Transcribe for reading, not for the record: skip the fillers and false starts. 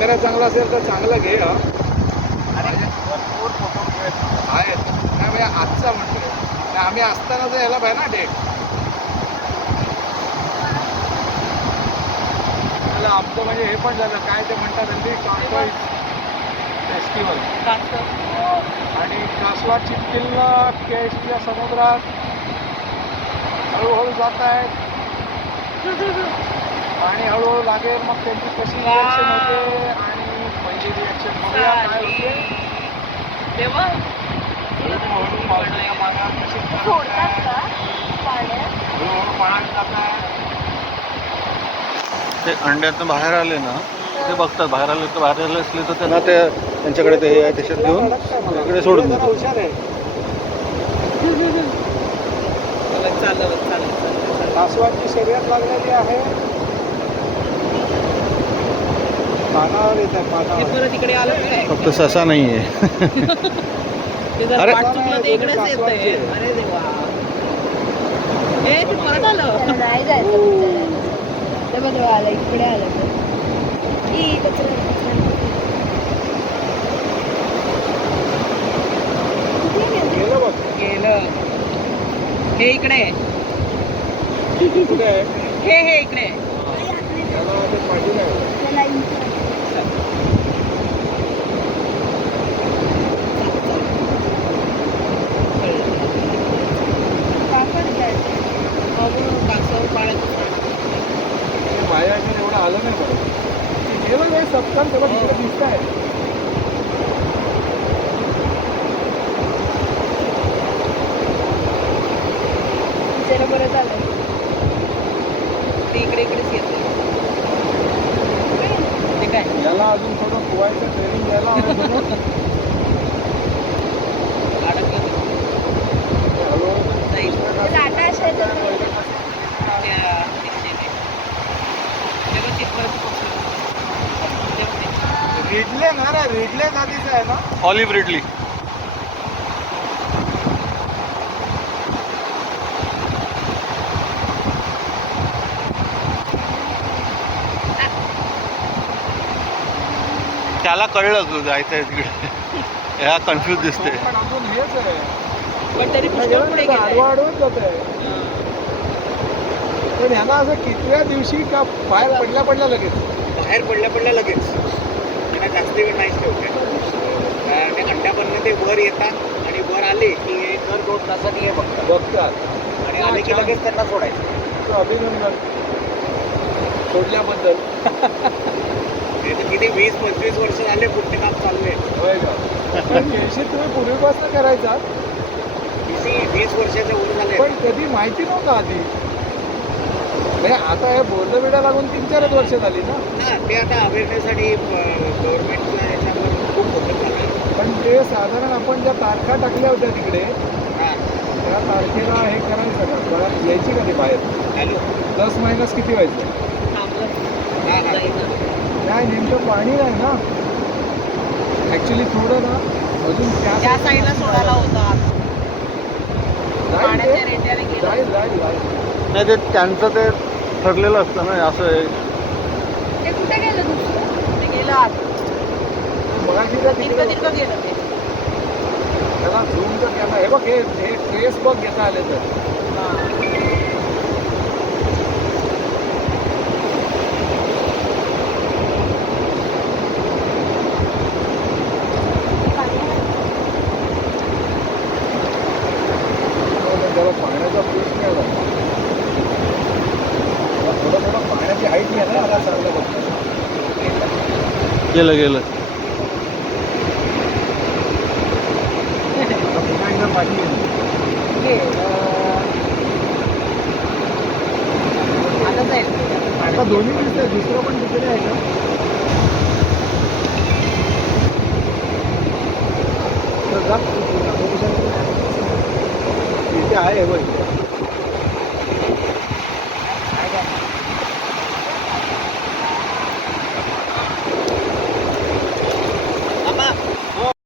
Camera चांगला असेल तर चांगला घे हा. भरपूर फोटो आहेत नाही म्हणजे आजचा म्हणतोय आम्ही असतानाच यायला पाहिजे ना डेट. आमचं म्हणजे हे पण झालं काय ते म्हणतात त्यांनी कासवाई फेस्टिवल आणि कासवा चिपकिलला केशच्या समुद्रात हळूहळू जात आहेत आणि हळूहळू लागेल मग त्यांची कशी रिॲक्शन होते आणि पहिली रिॲक्शन बघूया काय होते तेव्हा हळूहळू पावसाच्या पाण्यात कशी सोडतात का पाण्यात? हळूहळू पाण्यात जात आहेत. ते अंड्यातनं बाहेर आले ना ते बघतात बाहेर आले तर बाहेर आले असले तर त्यांना ते त्यांच्याकडे ते आहे त्याच्यात घेऊन तिकडे सोडून देतात. हुशार आहे कासवांची शर्यत लागलेली आहे. पानावर येत आहे पानावर. तिकडे आलं फक्त ससा नाही आहे. अरे. ते इकडेच येतंय. अरे देवा हे ते परत आलं. नाही जायचं बिचारायला. बघ आलं इकडे आलं तर ई कचरा गेलं बघ. गेलं. हे इकडे कुठे आहे हे इकडे त्याला ते पाठीला आहे. कासव पाण्यात माझ्याकडे एवढं आलं नाही बरं. हे बघ हे सपकान तेव्हा तिकडे दिसत आहे. बिचारा बरं झालं. ते इकडेच येतं. ते काय याला अजून थोडं पोहायचं ट्रेनिंग द्यायला हवं. अडकलं हळूहळू लाटा असेल तर रिडले ना रे रिडले जातीचं आहे ना. Olive ridley. त्याला कळलं जायचंय तिकडे. ह्या कन्फ्यूज दिसते. पण अजून हेच आहे पण तरी पुष्कळ पुढे गेलंय. आडवाडून जात आहे. पण ह्याला असं कितव्या दिवशी का बाहेर पडल्या लगेच लगेच त्यांना जास्त वेळ नाहीच ठेवते. त्या खड्ड्यापर्यंत ते वर येतात आणि वर आले की एक दर 2 तासांनी हे बघतात आणि आले की लगेच त्यांना सोडायचं. तो अभिनंदन सोडल्याबद्दल. हे तर किती 20-25 वर्ष झाले कुठे काम चालले. होय का. पण केळशी तुम्ही पूर्वीपासून करायचा 20 वर्षाच्या वर झाले. पण कधी माहिती नव्हतं आधी. नाही आता हे बोर्ड बिडा लागून 3-4 वर्ष झाली ना. हा ते आता अवेअरनेससाठी गव्हर्नमेंटला याच्यावर खूप फोकस झाला. पण ते साधारण आपण ज्या तारखा टाकल्या होत्या तिकडे हां त्या तारखेला हे करायचं का बघा यायची का ते बाहेर हॅलो प्लस मायनस किती व्हायचं. हां हां नाही नेमकं पाणी नाही ना ॲक्च्युली थोडं ना अजून त्या साईडला सोडायला होता. पाण्याच्या जाईल रेट्याने ते. गेलं. जाईल नाही ते त्यांचं ते ठरलेलं असतं ना असं आहे. ते कुठे गेलं दुसरं? ते गेलं आत. मगाशी तितकं गेलं ते. त्याला झूमचा कॅमेरा हे बघ हे ट्रेस बघ घेता आले तर. त्याला पाण्याचा प्रश्न आहे बघ. थोडं पाण्याची हाईट नाही ना आता चांगलं बघ. गेलं पुन्हा एकदा पाठी आता जाईल. आता दोन्ही दिसतंय दुसरं पण तिकडे आहे का. तर जा. इथे आहे बघ.